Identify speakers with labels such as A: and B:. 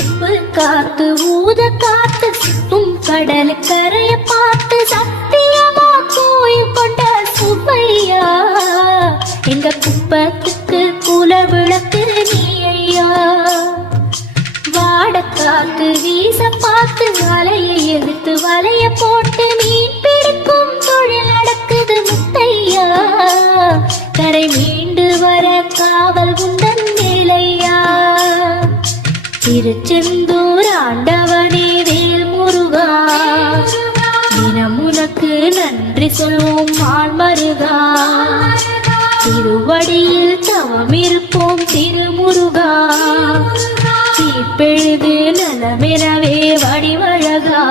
A: உப்பு காத்து ஊத காத்து சுத்தும் கடல் கரைய பார்த்து சத்தியமா கோயில் கொண்ட சுப்பையா? எங்க குப்பத்துக்கு குல விளக்கு நீ ஐயா. வாட காத்து வீச பார்த்து அலையை எடுத்து வலைய போட்டு மீன் பிடிக்கும் தொழில் நடக்குது முத்தையா. கரை மீண்டு வர காவல் உந்தன் திருச்செந்தூர் ஆண்டவனே வேல் முருகா தினம் உனக்கு நன்றி சொல்வோம் ஆள் மருகா. திருவடியில் தவம் இருப்போம் திருமுருகா. தீப்பெழுது நலமிரவே வடிவழகா.